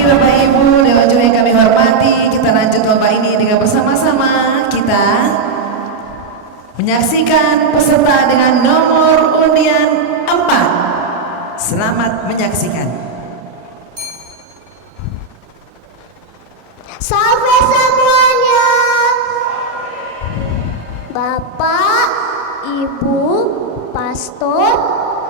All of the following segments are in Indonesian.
kasih Bapak Ibu dan juga yang kami hormati. Kita lanjut lomba ini dengan bersama-sama kita menyaksikan peserta dengan nomor undian 4. Selamat menyaksikan. Sampai semuanya, Bapak, Ibu, Pastor,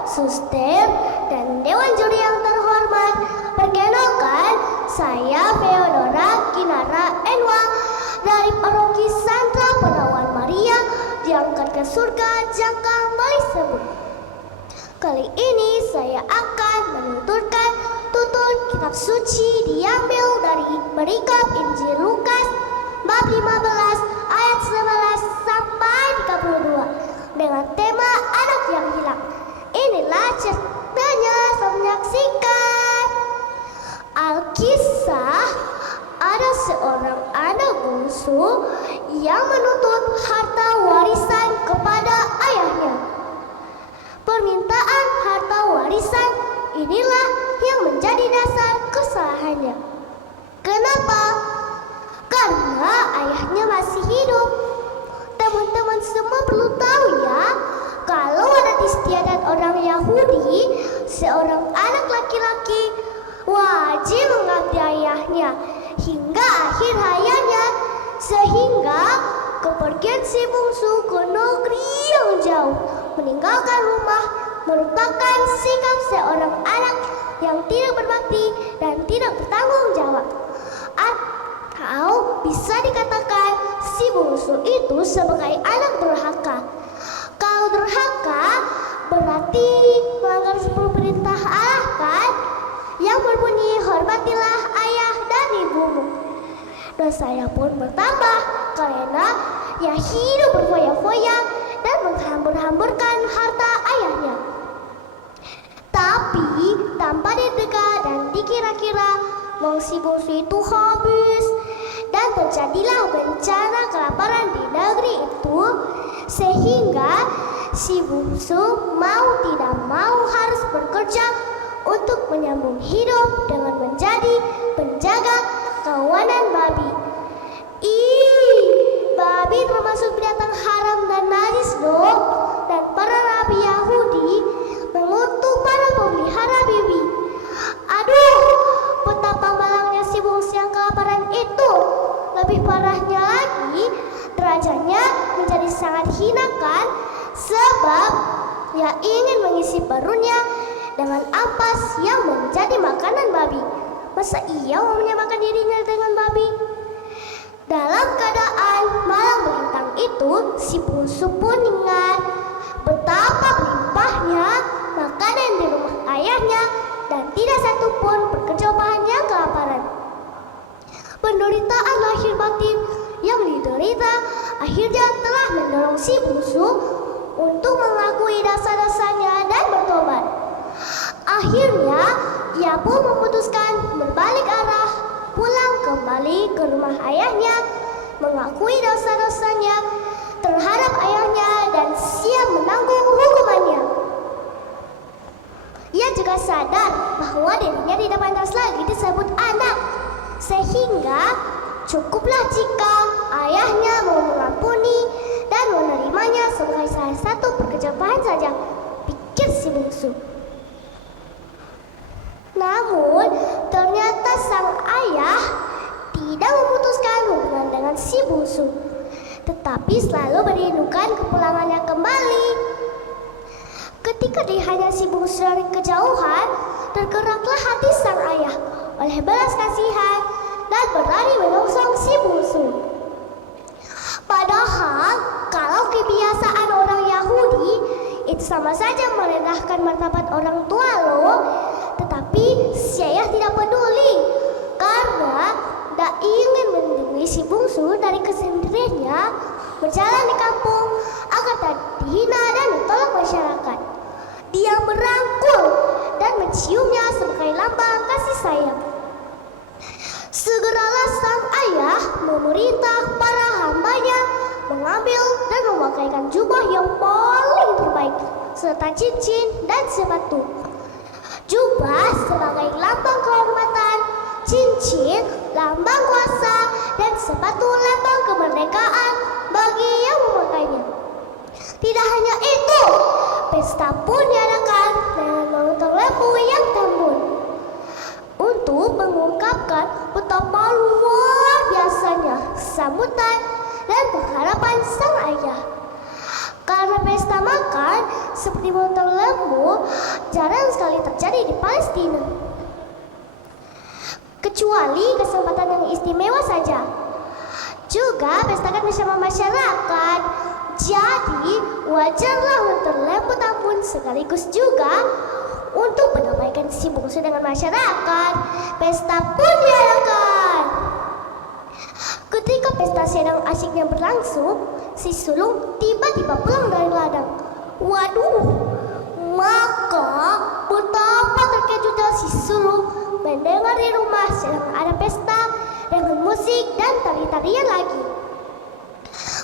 Suster, dan Dewan Juri yang terhormat, perkenalkan saya Feodora Kinara Enwa dari Paroki Santra Penawan Maria diangkat ke surga Jangkang Malisebut. Kali ini saya akan menuturkan tutur kitab suci diambil dari perikop Injil Lukas bab 15 ayat 11 sampai 32 dengan tema anak yang hilang. Inilah ceritanya, selamat menyaksikan. Alkisah, ada seorang anak bungsu yang menuntut harta warisan kepada ayahnya. Permintaan harta warisan inilah yang menjadi dasar kesalahannya. Kenapa? Karena ayahnya masih hidup. Teman-teman semua perlu tahu ya, kalau adat istiadat orang Yahudi, seorang anak laki-laki wajib mengabdi ayahnya hingga akhir hayatnya, sehingga kepergian si bungsu ke negeri yang jauh meninggalkan rumah merupakan sikap seorang anak yang tidak berbakti dan tidak bertanggung jawab. Atau bisa dikatakan si bungsu itu sebagai anak durhaka. Kalau durhaka berarti melanggar 10 perintah Allah kan, yang berbunyi hormatilah ayah dan ibumu. Dosanya pun bertambah karena ia hidup berfoya-foya dan menghambur-hamburkan harta ayahnya. Tapi tanpa diduga dan dikira-kira, wong si bungsu itu habis dan terjadilah bencana kelaparan di negeri itu, sehingga si bungsu mau tidak mau harus bekerja untuk menyambung hidup dengan menjadi penjaga kawanan babi. Babi termasuk binatang haram dan najis loh, dan para rabi Yahudi mengutuk para pemelihara babi. Aduh, betapa malangnya si bungsu yang kelaparan itu. Lebih parahnya lagi, derajatnya menjadi sangat hina kan, sebab ia ingin mengisi perutnya dengan ampas yang menjadi makanan babi. Masa ia mau menyamakan dirinya dengan babi? Dalam keadaan malang melintang itu, si bungsu pun ingat betapa melimpahnya makanan di rumah ayahnya dan tidak satupun pekerjaan yang kelaparan. Penderitaan lahir batin yang diderita akhirnya telah mendorong si bungsu untuk mengakui dosa-dosanya dan bertobat. Akhirnya ia pun memutuskan berbalik arah, pulang kembali ke rumah ayahnya, mengakui dosa-dosanya terhadap ayahnya dan siap menanggung hukumannya. Ia juga sadar bahwa dirinya tidak pantas lagi disebut anak, sehingga cukuplah jika ayahnya mau mengampuni dan menerimanya sebagai salah satu pekerjaan saja, pikir si bungsu. Namun ternyata sang ayah tidak memutuskan hubungan dengan si bungsu, tetapi selalu merindukan kepulangannya kembali. Ketika dilihatnya si bungsu dari kejauhan, tergeraklah hati sang ayah oleh belas kasihan dan berlari menyongsong si bungsu. Padahal kalau kebiasaan orang Yahudi itu sama saja merendahkan martabat orang tua loh. Tetapi si ayah tidak peduli karena tidak ingin melindungi si bungsu dari kesendiriannya berjalan di kampung agar tak dihina dan ditolak masyarakat. Dia merangkul dan menciumnya sebagai lambang kasih sayang. Segeralah sang ayah memerintah para hambanya mengambil dan memakaikan jubah yang paling terbaik serta cincin dan sepatu. Jubah sebagai lambang kehormatan, cincin sepatu lambang kemerdekaan bagi yang memakainya. Tidak hanya itu, pesta pun diadakan dengan menonton lampu yang tambun untuk mengungkapkan betapa luar biasanya sambutan dan pengharapan sang ayah. Karena pesta makan seperti menonton lampu jarang sekali terjadi di Palestina, kecuali kesempatan yang istimewa saja. Juga pestakan bersama masyarakat. Jadi wajarlah menonton lampu tambun sekaligus juga untuk menyampaikan si bungsu dengan masyarakat. Pesta pun diadakan. Ketika pesta sedang asyiknya berlangsung, si sulung tiba-tiba pulang dari ladang. Waduh, maka betapa terkejutnya si sulung mendengar di rumah sedang ada pesta dengan musik dan tari-tarian lagi.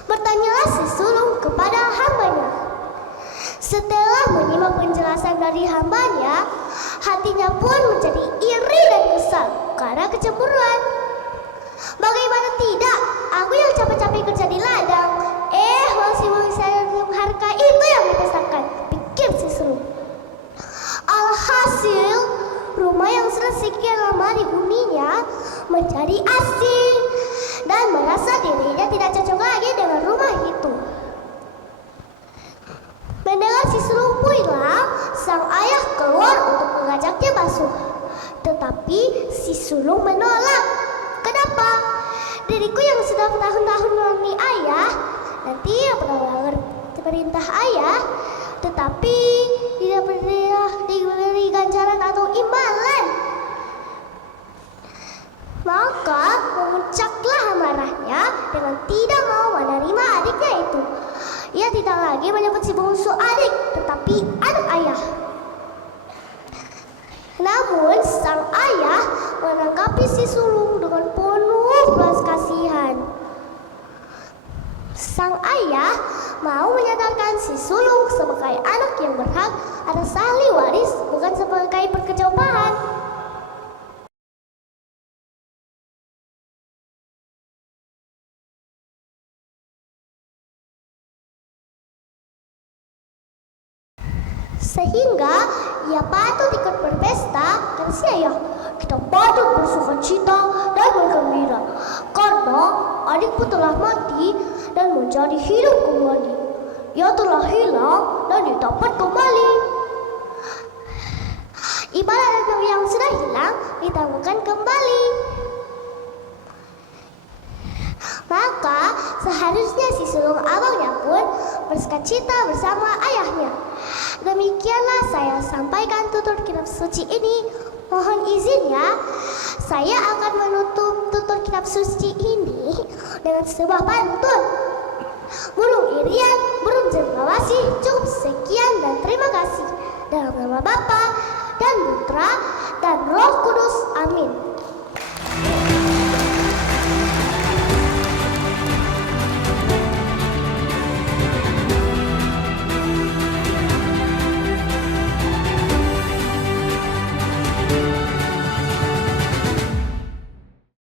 Bertanyalah si sulung kepada hambanya. Setelah menyimak penjelasan dari hambanya, hatinya pun menjadi iri dan kesal karena kecemburuan. Bagaimana tidak? Aku yang capek-capek kerja di ladang, masih harga itu yang dipestakan, pikir si sulung. Alhasil, rumah yang sudah sekian lama dihuninya menjadi asing dan merasa dirinya tidak cocok lagi dengan rumah itu. Mendengar si sulung pulang, sang ayah keluar untuk mengajaknya basuh. Tetapi si sulung menolak. Kenapa? Diriku yang sudah bertahun-tahun menemani ayah dan tidak pernah melanggar perintah ayah, tetapi tidak pernah diberi ganjaran atau imbalan. Maka memuncaklah amarahnya dengan tidak mau menerima adiknya itu. Ia tidak lagi menyebut si bungsu adik, tetapi anak ayah. Namun sang ayah menanggapi si sulung dengan penuh belas kasihan. Sang ayah mau menyadarkan si sulung sebagai anak yang berhak atas ahli waris, bukan sebagai pekerja upah. Sehingga ia patut ikut berpesta. Kata si ayah, kita patut bersukacita dan bergembira karena adikku telah mati dan menjadi hidup kembali. Ia telah hilang dan didapat kembali. Ibarat yang sudah hilang ditemukan kembali. Maka seharusnya si sulung abangnya pun bersukacita bersama ayahnya. Demikianlah saya sampaikan tutur kitab suci ini. Mohon izin ya, saya akan menutup tutur kitab suci ini dengan sebuah pantun. Burung irian, burung cendrawasih, cukup sekian dan terima kasih. Dalam nama Bapa dan Putra dan Roh Kudus. Amin.